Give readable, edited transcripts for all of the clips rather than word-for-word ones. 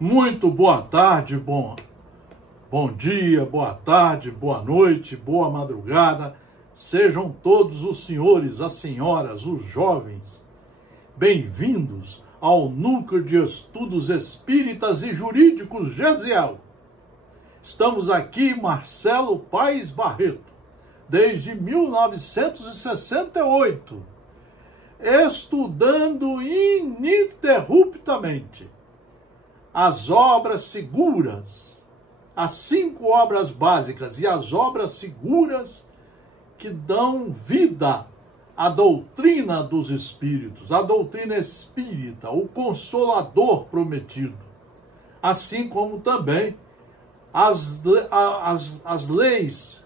Muito boa tarde, bom dia, boa tarde, boa noite, boa madrugada. Sejam todos os senhores, as senhoras, os jovens, bem-vindos ao Núcleo de Estudos Espíritas e Jurídicos Gesiel. Estamos aqui, Marcelo Paes Barreto, desde 1968, estudando ininterruptamente as obras seguras, as 5 obras básicas e as obras seguras que dão vida à doutrina dos espíritos, a doutrina espírita, o Consolador prometido, assim como também as leis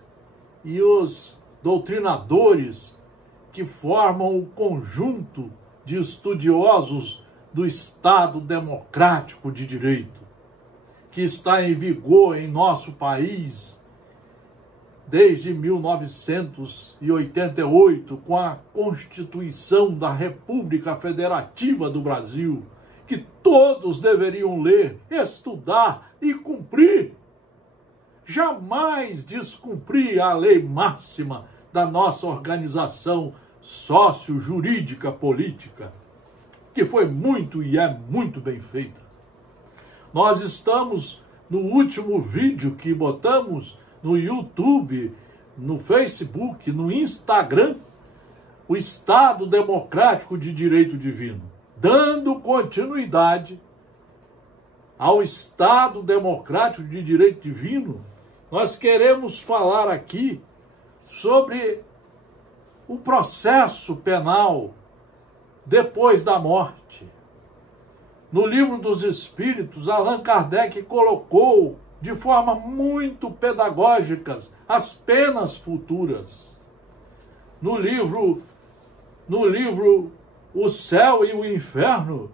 e os doutrinadores que formam o conjunto de estudiosos do Estado Democrático de Direito, que está em vigor em nosso país desde 1988, com a Constituição da República Federativa do Brasil, que todos deveriam ler, estudar e cumprir. Jamais descumprir a lei máxima da nossa organização sócio-jurídica política, que foi muito e é muito bem feita. Nós estamos no último vídeo que botamos no YouTube, no Facebook, no Instagram, o Estado Democrático de Direito Divino, dando continuidade ao Estado Democrático de Direito Divino. Nós queremos falar aqui sobre o processo penal depois da morte. No Livro dos Espíritos, Allan Kardec colocou de forma muito pedagógica as penas futuras. No livro O Céu e o Inferno,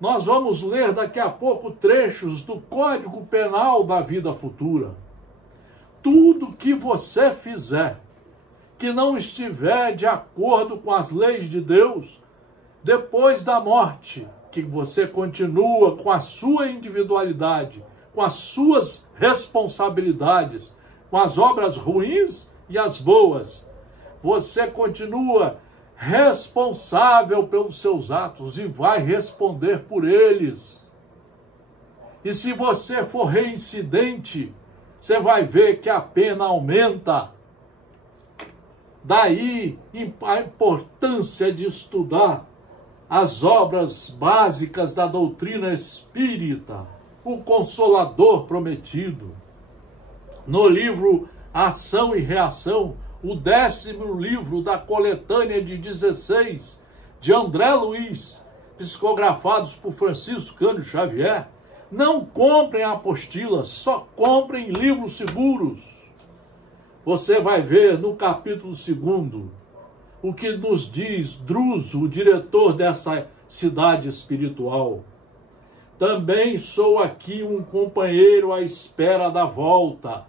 nós vamos ler daqui a pouco trechos do Código Penal da vida futura. Tudo que você fizer que não estiver de acordo com as leis de Deus, depois da morte, que você continua com a sua individualidade, com as suas responsabilidades, com as obras ruins e as boas, você continua responsável pelos seus atos e vai responder por eles. E se você for reincidente, você vai ver que a pena aumenta. Daí a importância de estudar as obras básicas da doutrina espírita, o Consolador prometido. No livro Ação e Reação, o 10º livro da coletânea de 16, de André Luiz, psicografados por Francisco Cândido Xavier, não comprem apostilas, só comprem livros seguros. Você vai ver no capítulo 2º o que nos diz Druso, o diretor dessa cidade espiritual. Também sou aqui um companheiro à espera da volta.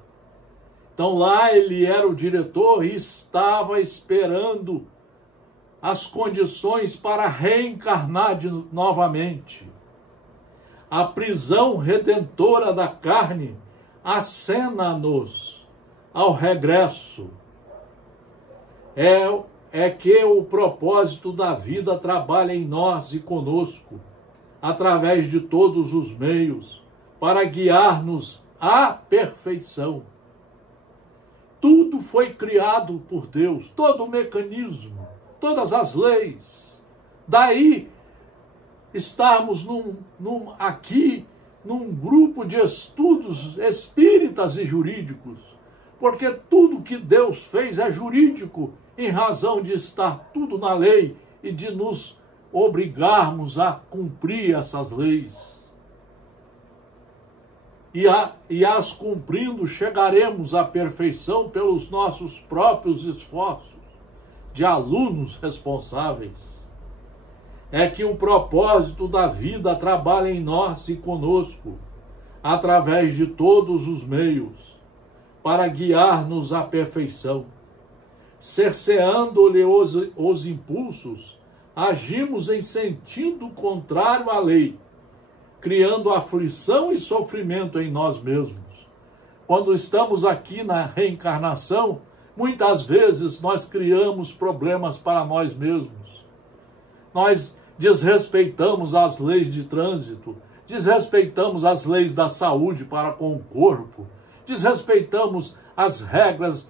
Então lá ele era o diretor e estava esperando as condições para reencarnar novamente. A prisão redentora da carne acena-nos ao regresso. É que o propósito da vida trabalha em nós e conosco, através de todos os meios, para guiar-nos à perfeição. Tudo foi criado por Deus, todo o mecanismo, todas as leis. Daí estarmos aqui num grupo de estudos espíritas e jurídicos, porque tudo que Deus fez é jurídico, em razão de estar tudo na lei e de nos obrigarmos a cumprir essas leis. E as cumprindo, chegaremos à perfeição pelos nossos próprios esforços de alunos responsáveis. É que o propósito da vida trabalha em nós e conosco, através de todos os meios, para guiar-nos à perfeição. Cerceando-lhe os impulsos, agimos em sentido contrário à lei, criando aflição e sofrimento em nós mesmos. Quando estamos aqui na reencarnação, muitas vezes nós criamos problemas para nós mesmos. Nós desrespeitamos as leis de trânsito, desrespeitamos as leis da saúde para com o corpo, desrespeitamos as regras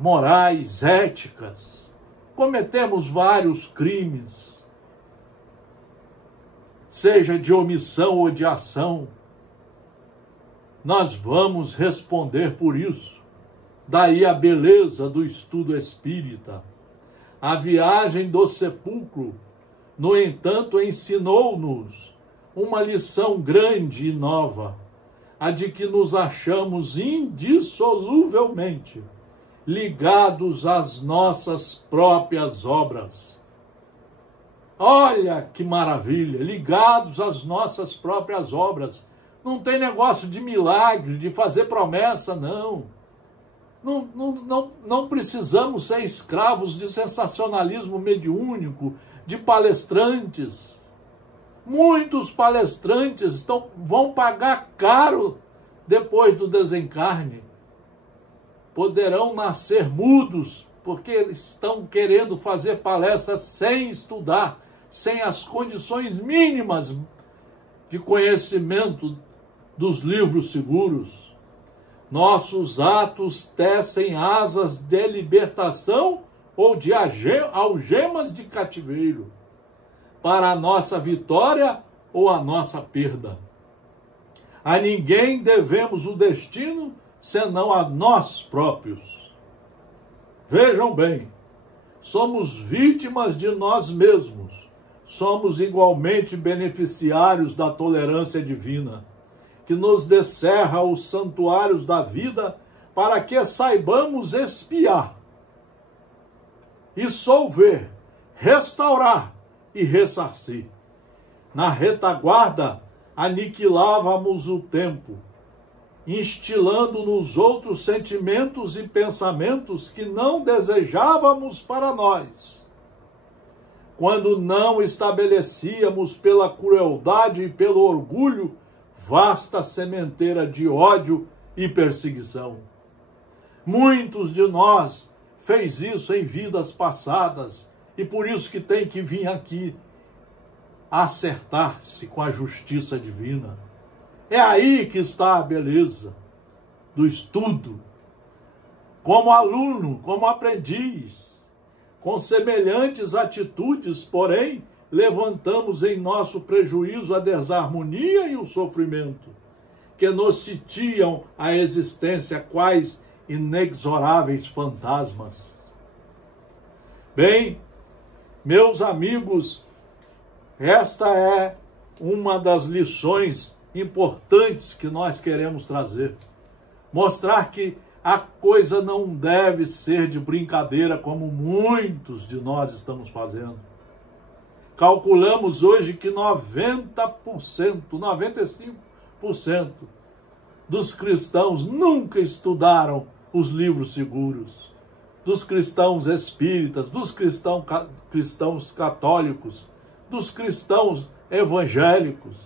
morais, éticas, cometemos vários crimes, seja de omissão ou de ação. Nós vamos responder por isso. Daí a beleza do estudo espírita. A viagem do sepulcro, no entanto, ensinou-nos uma lição grande e nova, a de que nos achamos indissoluvelmente ligados às nossas próprias obras. Olha que maravilha, ligados às nossas próprias obras. Não tem negócio de milagre, de fazer promessa, não. Não precisamos ser escravos de sensacionalismo mediúnico, de palestrantes. Muitos palestrantes vão pagar caro depois do desencarne. Poderão nascer mudos, porque eles estão querendo fazer palestras sem estudar, sem as condições mínimas de conhecimento dos livros seguros. Nossos atos tecem asas de libertação ou de algemas de cativeiro, para a nossa vitória ou a nossa perda. A ninguém devemos o destino, senão a nós próprios. Vejam bem, somos vítimas de nós mesmos, somos igualmente beneficiários da tolerância divina, que nos descerra os santuários da vida para que saibamos espiar e solver, restaurar e ressarcir. Na retaguarda, aniquilávamos o tempo, instilando nos outros sentimentos e pensamentos que não desejávamos para nós. Quando não estabelecíamos pela crueldade e pelo orgulho vasta sementeira de ódio e perseguição. Muitos de nós fez isso em vidas passadas e por isso que tem que vir aqui acertar-se com a justiça divina. É aí que está a beleza do estudo. Como aluno, como aprendiz, com semelhantes atitudes, porém, levantamos em nosso prejuízo a desarmonia e o sofrimento, que nos sitiam a existência quais inexoráveis fantasmas. Bem, meus amigos, esta é uma das lições importantes que nós queremos trazer. Mostrar que a coisa não deve ser de brincadeira como muitos de nós estamos fazendo. Calculamos hoje que 90%, 95% dos cristãos nunca estudaram os livros seguros. Dos cristãos espíritas, dos cristãos católicos, dos cristãos evangélicos.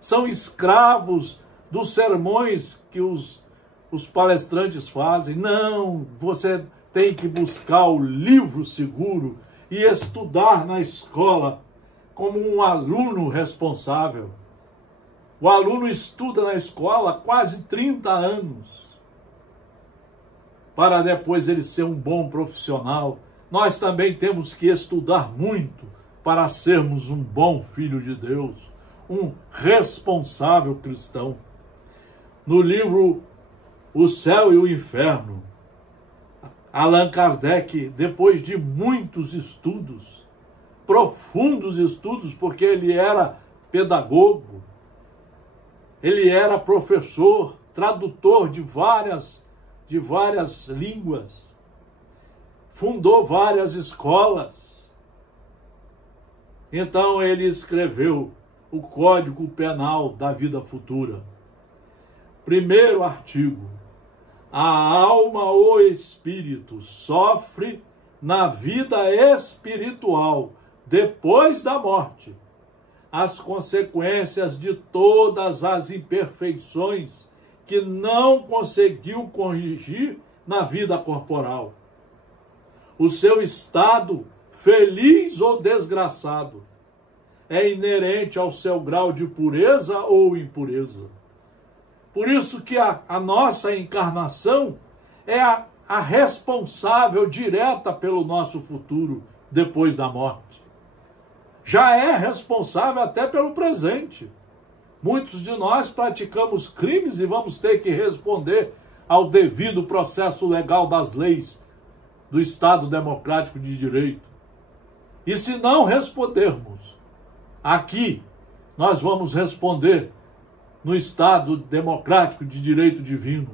São escravos dos sermões que os palestrantes fazem. Não, você tem que buscar o livro seguro e estudar na escola como um aluno responsável. O aluno estuda na escola há quase 30 anos, para depois ele ser um bom profissional. Nós também temos que estudar muito para sermos um bom filho de Deus, um responsável cristão. No livro O Céu e o Inferno, Allan Kardec, depois de muitos estudos, profundos estudos, porque ele era pedagogo, ele era professor, tradutor de várias línguas, fundou várias escolas. Então ele escreveu o Código Penal da Vida Futura. Primeiro artigo: a alma ou espírito sofre na vida espiritual, depois da morte, as consequências de todas as imperfeições que não conseguiu corrigir na vida corporal. O seu estado, feliz ou desgraçado, é inerente ao seu grau de pureza ou impureza. Por isso que a nossa encarnação é a responsável direta pelo nosso futuro depois da morte. Já é responsável até pelo presente. Muitos de nós praticamos crimes e vamos ter que responder ao devido processo legal das leis do Estado Democrático de Direito. E se não respondermos, aqui nós vamos responder no Estado Democrático de Direito Divino,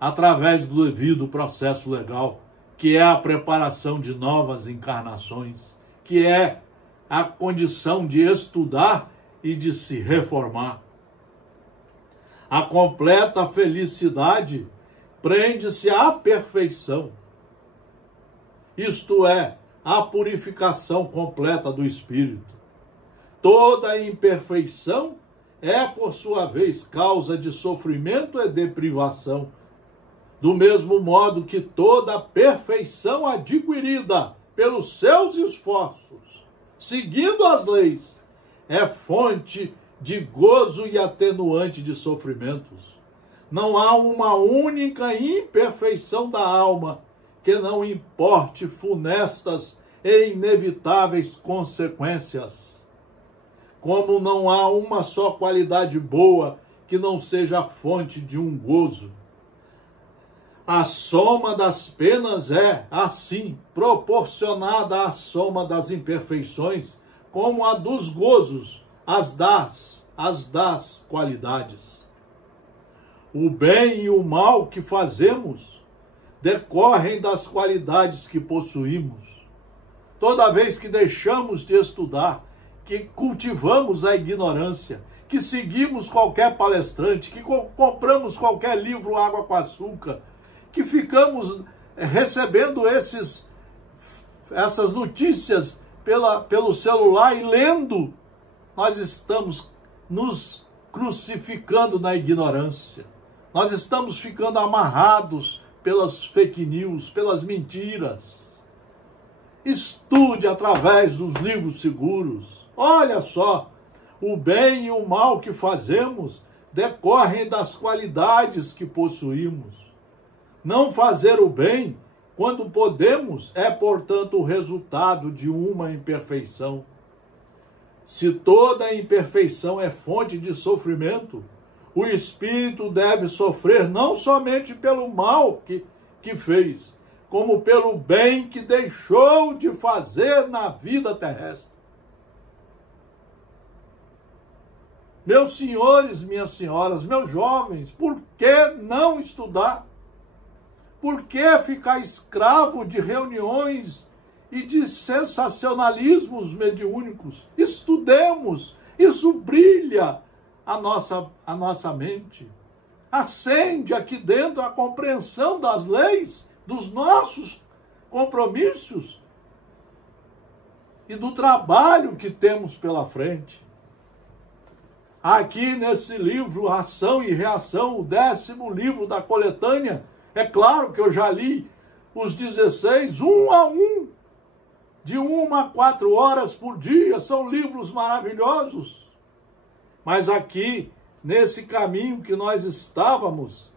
através do devido processo legal, que é a preparação de novas encarnações, que é a condição de estudar e de se reformar. A completa felicidade prende-se à perfeição, isto é, a purificação completa do espírito. Toda imperfeição é, por sua vez, causa de sofrimento e de privação, do mesmo modo que toda perfeição adquirida pelos seus esforços, seguindo as leis, é fonte de gozo e atenuante de sofrimentos. Não há uma única imperfeição da alma que não importe funestas e inevitáveis consequências. Como não há uma só qualidade boa que não seja fonte de um gozo. A soma das penas é, assim, proporcionada à soma das imperfeições, como a dos gozos, as das qualidades. O bem e o mal que fazemos decorrem das qualidades que possuímos. Toda vez que deixamos de estudar, que cultivamos a ignorância, que seguimos qualquer palestrante, que compramos qualquer livro água com açúcar, que ficamos recebendo essas notícias pelo celular e lendo, nós estamos nos crucificando na ignorância. Nós estamos ficando amarrados pelas fake news, pelas mentiras. Estude através dos livros seguros. Olha só, o bem e o mal que fazemos decorrem das qualidades que possuímos. Não fazer o bem, quando podemos, é, portanto, o resultado de uma imperfeição. Se toda imperfeição é fonte de sofrimento, o espírito deve sofrer não somente pelo mal que fez, como pelo bem que deixou de fazer na vida terrestre. Meus senhores, minhas senhoras, meus jovens, por que não estudar? Por que ficar escravo de reuniões e de sensacionalismos mediúnicos? Estudemos, isso brilha a nossa mente. Acende aqui dentro a compreensão das leis, dos nossos compromissos e do trabalho que temos pela frente. Aqui nesse livro, Ação e Reação, o 10º livro da coletânea, é claro que eu já li os 16, um a um, de 1 a 4 horas por dia, são livros maravilhosos. Mas aqui, nesse caminho que nós estávamos,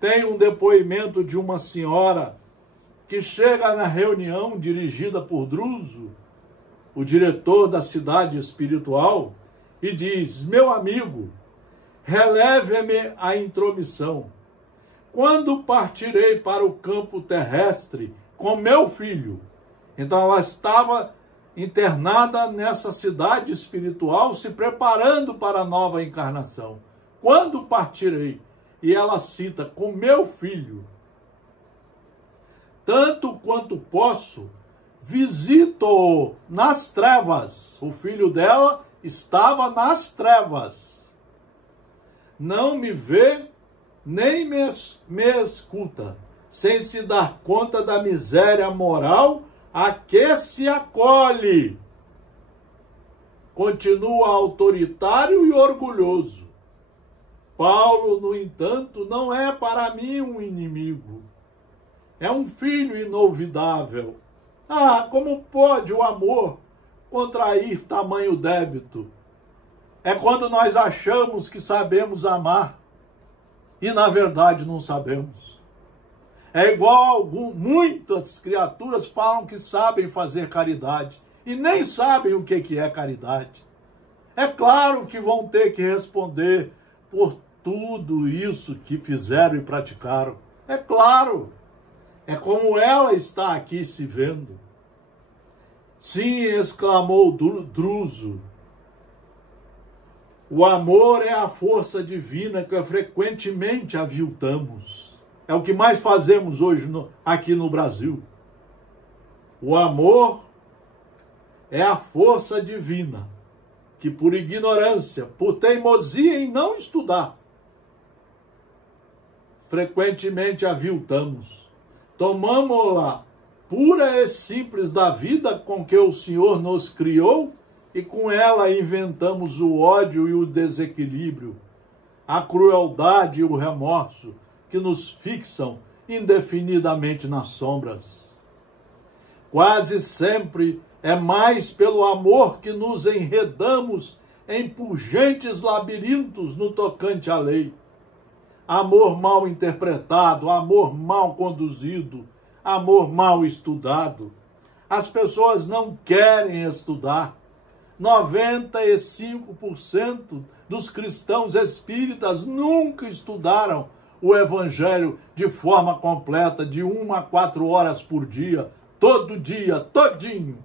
tem um depoimento de uma senhora que chega na reunião dirigida por Druso, o diretor da cidade espiritual, e diz: meu amigo, releve-me a intromissão. Quando partirei para o campo terrestre com meu filho? Então ela estava internada nessa cidade espiritual, se preparando para a nova encarnação. Quando partirei? E ela cita: com meu filho. Tanto quanto posso, visito-o nas trevas. O filho dela estava nas trevas. Não me vê, nem me escuta, sem se dar conta da miséria moral a que se acolhe. continua autoritário e orgulhoso. Paulo, no entanto, não é para mim um inimigo. É um filho inolvidável. Ah, como pode o amor contrair tamanho débito? É quando nós achamos que sabemos amar e, na verdade, não sabemos. É igual muitas criaturas falam que sabem fazer caridade e nem sabem o que é caridade. É claro que vão ter que responder por tudo isso que fizeram e praticaram. É claro. É como ela está aqui se vendo. Sim, exclamou Druso. O amor é a força divina que frequentemente aviltamos. É o que mais fazemos hoje aqui no Brasil. O amor é a força divina que, por ignorância, por teimosia em não estudar, frequentemente aviltamos. Tomamos-la pura e simples da vida com que o Senhor nos criou e com ela inventamos o ódio e o desequilíbrio, a crueldade e o remorso que nos fixam indefinidamente nas sombras. Quase sempre é mais pelo amor que nos enredamos em pungentes labirintos no tocante à lei. Amor mal interpretado, amor mal conduzido, amor mal estudado. As pessoas não querem estudar. 95% dos cristãos espíritas nunca estudaram o Evangelho de forma completa, de 1 a 4 horas por dia, todo dia, todinho,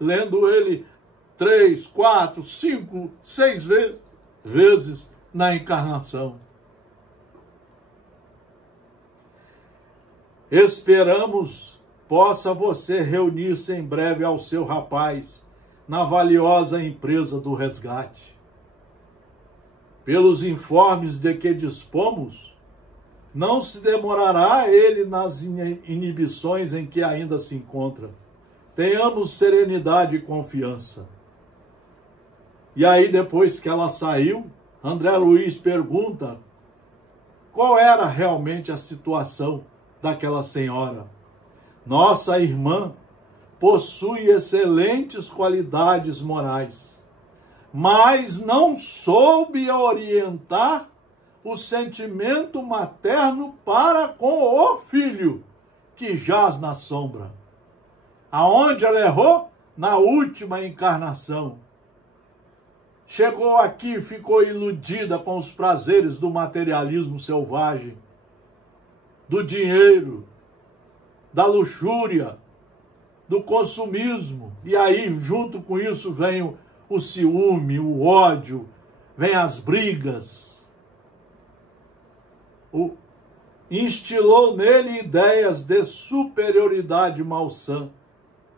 lendo ele 3, 4, 5, 6 vezes na encarnação. Esperamos possa você reunir-se em breve ao seu rapaz na valiosa empresa do resgate. Pelos informes de que dispomos, não se demorará ele nas inibições em que ainda se encontra. Tenhamos serenidade e confiança. E aí, depois que ela saiu, André Luiz pergunta qual era realmente a situação daquela senhora. Nossa irmã possui excelentes qualidades morais, mas não soube orientar o sentimento materno para com o filho que jaz na sombra. Aonde ela errou? Na última encarnação. Chegou aqui e ficou iludida com os prazeres do materialismo selvagem, do dinheiro, da luxúria, do consumismo. E aí, junto com isso, vem o ciúme, o ódio, vem as brigas. Instilou nele ideias de superioridade malsã,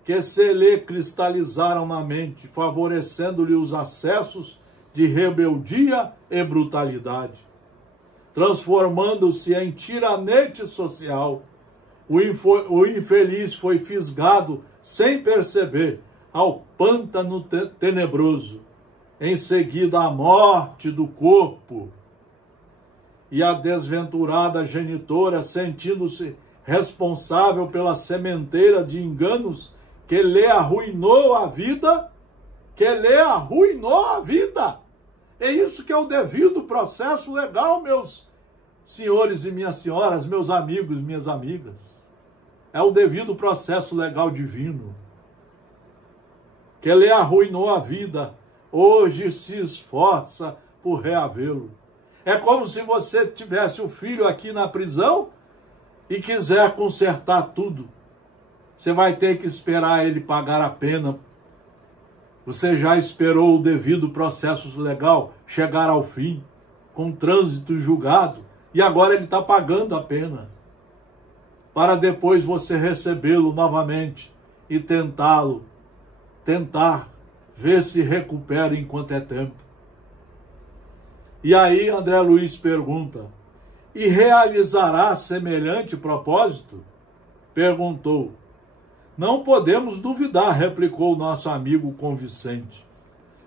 que se lhe cristalizaram na mente, favorecendo-lhe os acessos de rebeldia e brutalidade. Transformando-se em tiranete social, o infeliz foi fisgado sem perceber ao pântano tenebroso, em seguida à morte do corpo. E a desventurada genitora, sentindo-se responsável pela sementeira de enganos que lhe arruinou a vida, É isso que é o devido processo legal, meus senhores e minhas senhoras, meus amigos e minhas amigas. É o devido processo legal divino que lhe arruinou a vida, hoje se esforça por reavê-lo. É como se você tivesse o filho aqui na prisão e quiser consertar tudo. Você vai ter que esperar ele pagar a pena. Você já esperou o devido processo legal chegar ao fim, com trânsito e julgado, e agora ele está pagando a pena, para depois você recebê-lo novamente e tentar ver se recupera enquanto é tempo. E aí André Luiz pergunta, e realizará semelhante propósito? Perguntou. Não podemos duvidar, replicou nosso amigo convincente.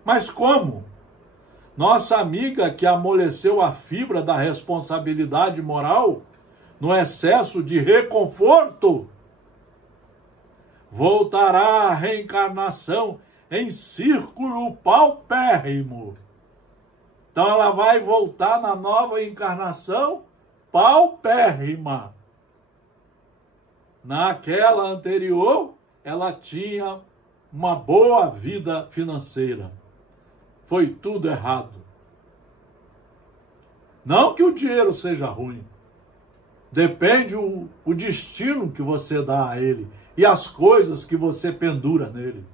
Mas como? Nossa amiga que amoleceu a fibra da responsabilidade moral no excesso de reconforto, voltará à reencarnação em círculo paupérrimo. Então ela vai voltar na nova encarnação paupérrima. Naquela anterior, ela tinha uma boa vida financeira. Foi tudo errado. Não que o dinheiro seja ruim. Depende o destino que você dá a ele e as coisas que você pendura nele.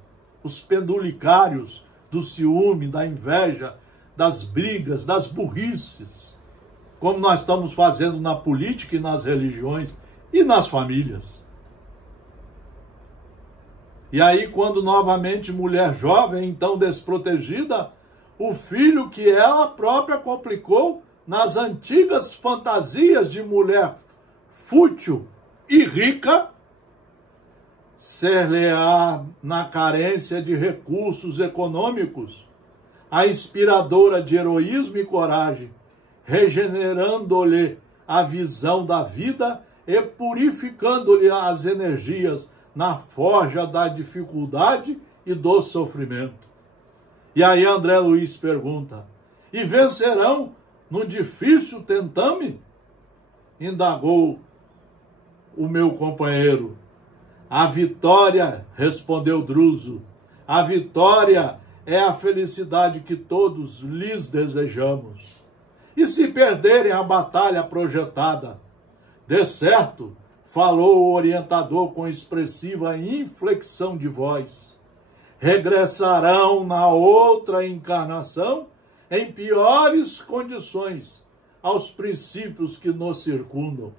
Os pendulicários do ciúme, da inveja, das brigas, das burrices, como nós estamos fazendo na política e nas religiões e nas famílias. E aí, quando novamente mulher jovem, então desprotegida, o filho que ela própria complicou nas antigas fantasias de mulher fútil e rica, ser-lhe-á na carência de recursos econômicos a inspiradora de heroísmo e coragem, regenerando-lhe a visão da vida e purificando-lhe as energias na forja da dificuldade e do sofrimento. E aí André Luiz pergunta: e vencerão no difícil tentame? Indagou o meu companheiro. A vitória, respondeu Druso, a vitória é a felicidade que todos lhes desejamos. E se perderem a batalha projetada? De certo, falou o orientador com expressiva inflexão de voz, regressarão na outra encarnação em piores condições aos princípios que nos circundam.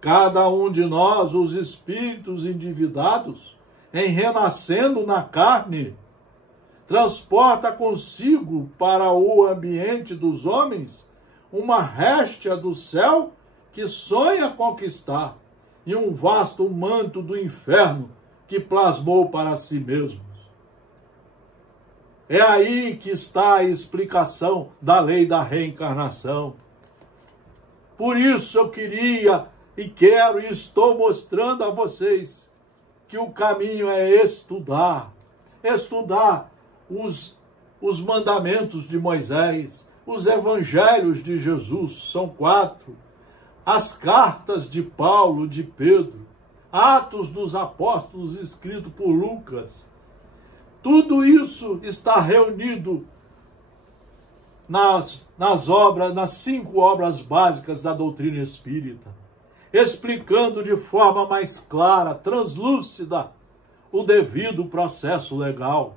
Cada um de nós, os espíritos endividados, em renascendo na carne, transporta consigo para o ambiente dos homens uma réstia do céu que sonha conquistar e um vasto manto do inferno que plasmou para si mesmos. É aí que está a explicação da lei da reencarnação. Por isso eu queria e quero e estou mostrando a vocês que o caminho é estudar os mandamentos de Moisés, os evangelhos de Jesus, são 4, as cartas de Paulo, de Pedro, Atos dos Apóstolos escrito por Lucas. Tudo isso está reunido nas 5 obras básicas da doutrina espírita, explicando de forma mais clara, translúcida, o devido processo legal.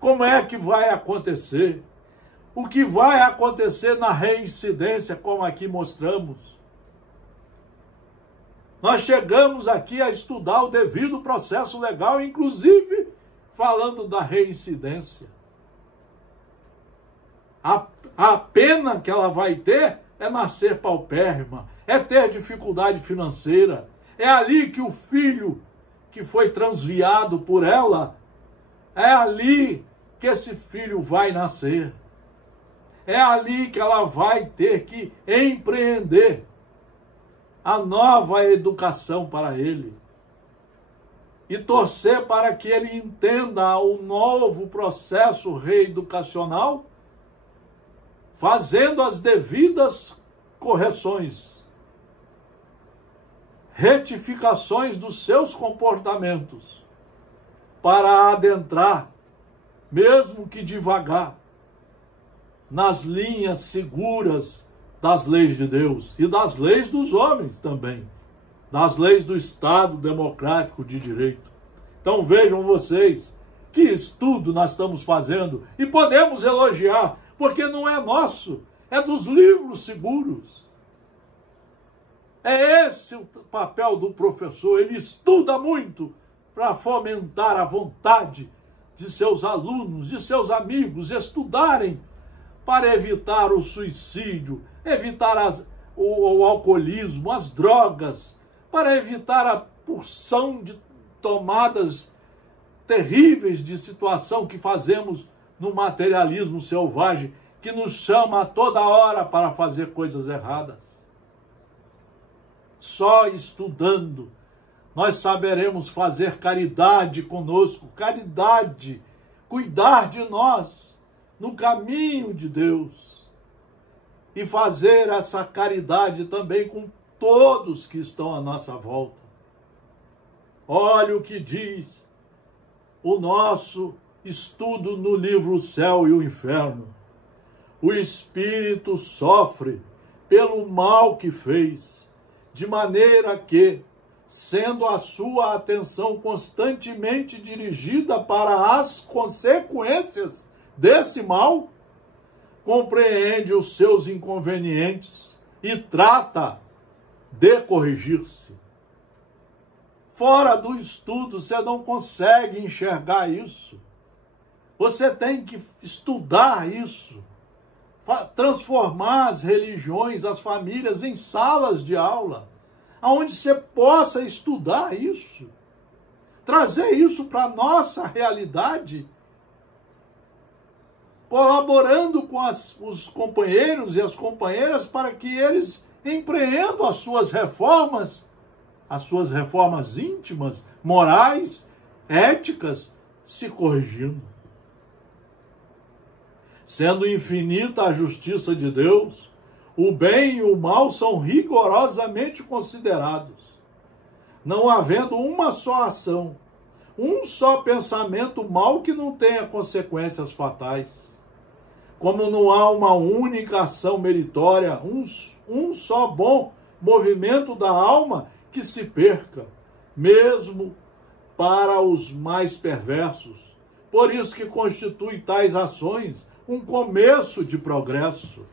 Como é que vai acontecer? O que vai acontecer na reincidência, como aqui mostramos? Nós chegamos aqui a estudar o devido processo legal, inclusive falando da reincidência. A pena que ela vai ter é nascer paupérrima, é ter dificuldade financeira. É ali que o filho que foi transviado por ela, é ali que esse filho vai nascer. É ali que ela vai ter que empreender a nova educação para ele. E torcer para que ele entenda o novo processo reeducacional, fazendo as devidas correções, retificações dos seus comportamentos, para adentrar, mesmo que devagar, nas linhas seguras das leis de Deus e das leis dos homens também, das leis do Estado democrático de direito. Então vejam vocês que estudo nós estamos fazendo e podemos elogiar, porque não é nosso, é dos livros seguros. É esse o papel do professor, ele estuda muito para fomentar a vontade de seus alunos, de seus amigos, estudarem para evitar o suicídio, evitar o alcoolismo, as drogas, para evitar a porção de tomadas terríveis de situação que fazemos no materialismo selvagem que nos chama a toda hora para fazer coisas erradas. Só estudando nós saberemos fazer caridade conosco, caridade, cuidar de nós no caminho de Deus e fazer essa caridade também com todos que estão à nossa volta. Olha o que diz o nosso estudo no livro O Céu e o Inferno. O espírito sofre pelo mal que fez, de maneira que, sendo a sua atenção constantemente dirigida para as consequências desse mal, compreende os seus inconvenientes e trata de corrigir-se. Fora do estudo, você não consegue enxergar isso. Você tem que estudar isso, transformar as religiões, as famílias em salas de aula, onde você possa estudar isso, trazer isso para a nossa realidade, colaborando com os companheiros e as companheiras para que eles empreendam as suas reformas íntimas, morais, éticas, se corrigindo. Sendo infinita a justiça de Deus, o bem e o mal são rigorosamente considerados, não havendo uma só ação, um só pensamento mau que não tenha consequências fatais. Como não há uma única ação meritória, um só bom movimento da alma que se perca, mesmo para os mais perversos. Por isso que constitui tais ações um começo de progresso.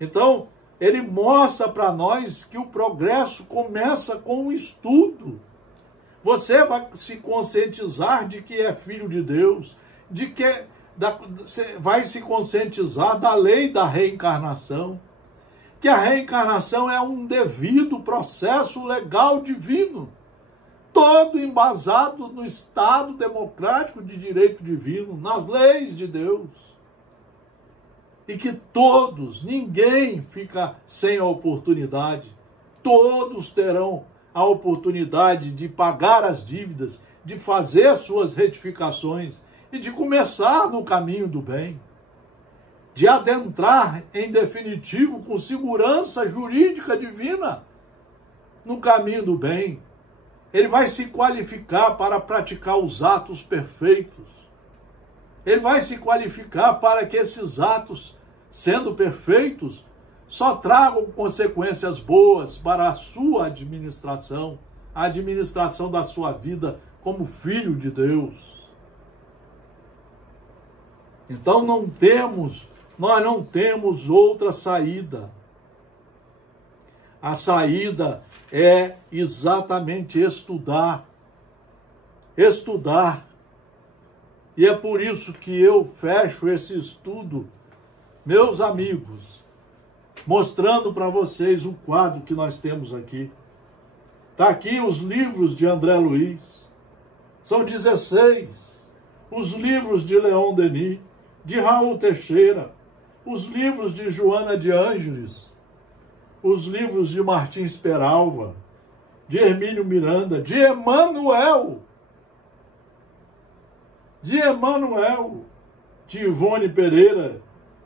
Então, ele mostra para nós que o progresso começa com o estudo. Você vai se conscientizar de que é filho de Deus, vai se conscientizar da lei da reencarnação, que a reencarnação é um devido processo legal divino, todo embasado no Estado democrático de direito divino, nas leis de Deus. E que todos, ninguém fica sem a oportunidade, todos terão a oportunidade de pagar as dívidas, de fazer suas retificações e de começar no caminho do bem, de adentrar em definitivo com segurança jurídica divina no caminho do bem. Ele vai se qualificar para praticar os atos perfeitos. Ele vai se qualificar para que esses atos, sendo perfeitos, só tragam consequências boas para a sua administração, a administração da sua vida como filho de Deus. Então nós não temos outra saída. A saída é exatamente estudar. Estudar. E é por isso que eu fecho esse estudo, meus amigos, mostrando para vocês o quadro que nós temos aqui. Está aqui os livros de André Luiz. São 16. Os livros de Leon Denis, de Raul Teixeira, os livros de Joana de Ângeles, os livros de Martins Peralva, de Hermínio Miranda, de Emmanuel, de Ivone Pereira,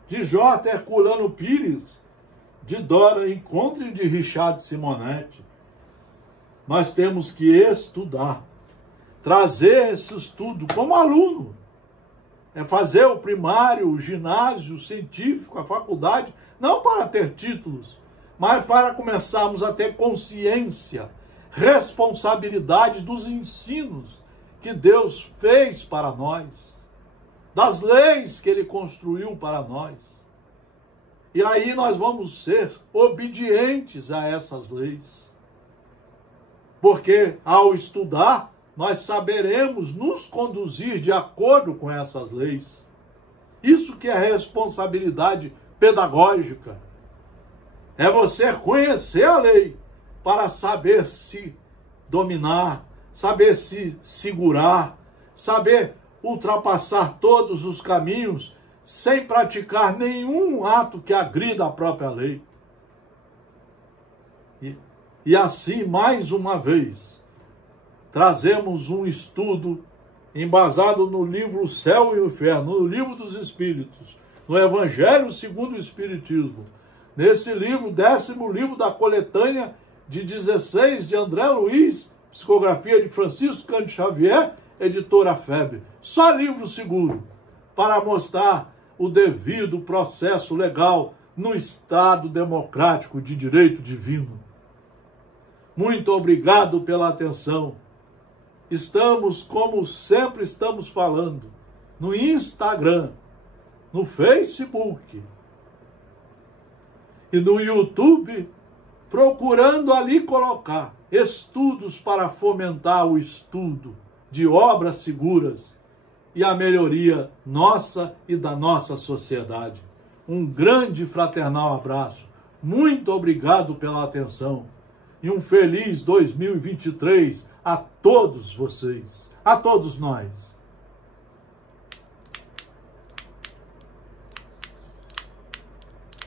de J. Herculano Pires, de Dora Encontre e de Richard Simonetti. Nós temos que estudar, trazer esse estudo como aluno. É fazer o primário, o ginásio, o científico, a faculdade, não para ter títulos, mas para começarmos a ter consciência, responsabilidade dos ensinos que Deus fez para nós, das leis que Ele construiu para nós. E aí nós vamos ser obedientes a essas leis. Porque ao estudar, nós saberemos nos conduzir de acordo com essas leis. Isso que é responsabilidade pedagógica. É você conhecer a lei para saber se dominar, saber se segurar, saber ultrapassar todos os caminhos sem praticar nenhum ato que agrida a própria lei. E assim, mais uma vez, trazemos um estudo embasado no livro O Céu e o Inferno, no livro dos Espíritos, no Evangelho segundo o Espiritismo. Nesse livro, 10º livro da coletânea de 16 de André Luiz, psicografia de Francisco Cândido Xavier, editora FEB. Só livro seguro para mostrar o devido processo legal no Estado democrático de direito divino. Muito obrigado pela atenção. Estamos, como sempre estamos falando, no Instagram, no Facebook e no YouTube, procurando ali colocar estudos para fomentar o estudo de obras seguras e a melhoria nossa e da nossa sociedade. Um grande fraternal abraço. Muito obrigado pela atenção. E um feliz 2023 a todos vocês, a todos nós.